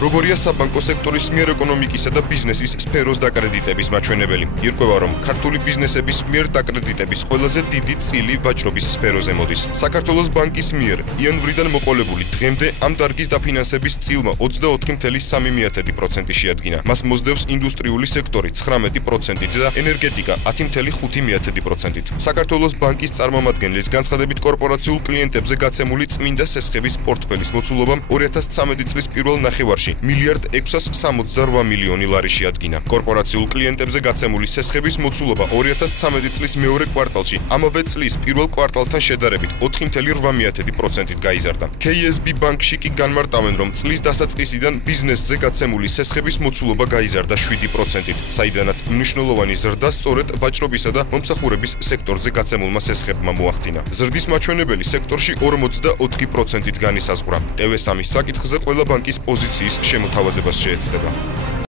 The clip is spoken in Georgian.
როგორია საბანკო სექტორის მიერ ეკონომიკისა და ბიზნესის სფეროს დაკრედიტების მაჩვენებელი. ირკვევა, რომ ქართული ბიზნესების მიერ დაკრედიტების ყველაზე დიდი წილი ვაჭრობის სფეროზე მოდის. საქართველოს ბანკის მიერ იანვრიდან მოყოლებული დღემდე ამ დარგის დაფინანსების წილმა 24.3% შეადგინა. მას მოსდევს ინდუსტრიული სექტორი 19% და ენერგეტიკა 10.5%. საქართველოს ბანკის წარმომადგენლის განცხადებით კორპორაციულ კლიენტებზე გაცემული წმინდა სესხების პორტფელის მოცულობა 2013 წლის პირველ ნახევარში $1.668 მილიონი შეადგინა. კორპორაციულ კლიენტებზე გაცემული სესხების მოცულობა 2013 წლის მეორე კვარტალში ამავე წლის პირველ კვარტალთან შედარებით 4.8%-ით გაიზარდა. KSB ბანკში კი განმარტავენ, რომ წლის დასაწყისიდან ბიზნესზე გაცემული სესხების მოცულობა გაიზარდა 7%-ით, საიდანაც მნიშვნელოვანი ზრდა სწორედ ვაჭრობისა და მომსახურების სექტორზე გაცემულმა სესხებმა მოახდინა. ზრდის მაჩვენებელი სექტორში 44%-ით განისაზღვრა. TV3-ის საკითხზე ყველა ბანკის პოზიციის შემოთავაზებას შეეცდება.